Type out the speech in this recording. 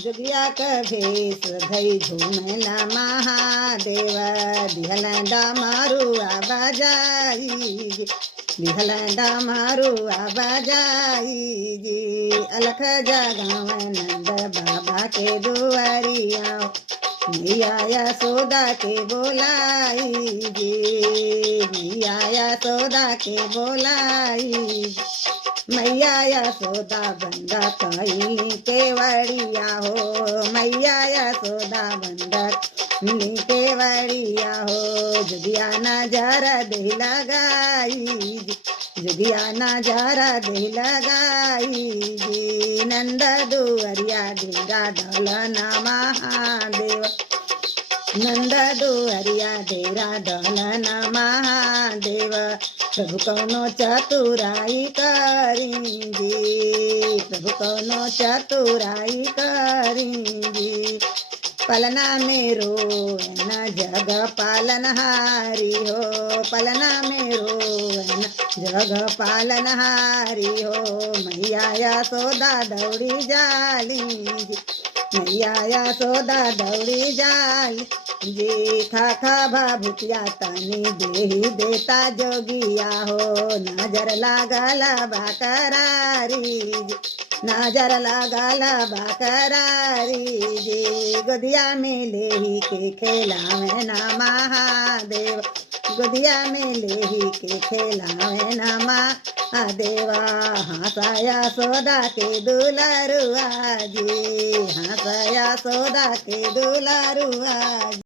जोगिया का भेष धई झूमेला महादेव दिहल डमरुआ बजाई गे दिहल डमरुआ बजाई गे अलख जगाव नंद बाबा के दुआरिया मैया यशोदा के बोलाई गे मैया यशोदा के बोलाई मैया यशोदा बंदा कईली केवड़िया हो मैया यशोदा बंदा कईली केवड़िया हो जुगिया नजरा दे लगाई जुगिया नजरा दे लगाई नंद दुअरिया डेरा दलन महादेव नंद दुअरिया डेरा दलन महादेव प्रभु कौनो चतुराई करेंगे प्रभु कौनो चतुराई करेंगे पलना में रोवन जग पालनहारी हो पलना में रोवन जग पालनहारी हो मैया यशोदा दौड़ी जाली मैया यशोदा दौड़ी जाली जी खाखा भाभुतिया तनी देही देता जोगिया हो नजर लागला बाकरारी नजर लागला बाकरारी जी गोदिया में लेही के खेलावे ना महादेव गोदिया में लेही के खेलावे ना महादेवा हंसाया सोदा के दुलारुआ जी हंसाया सोदा के दुलारुआ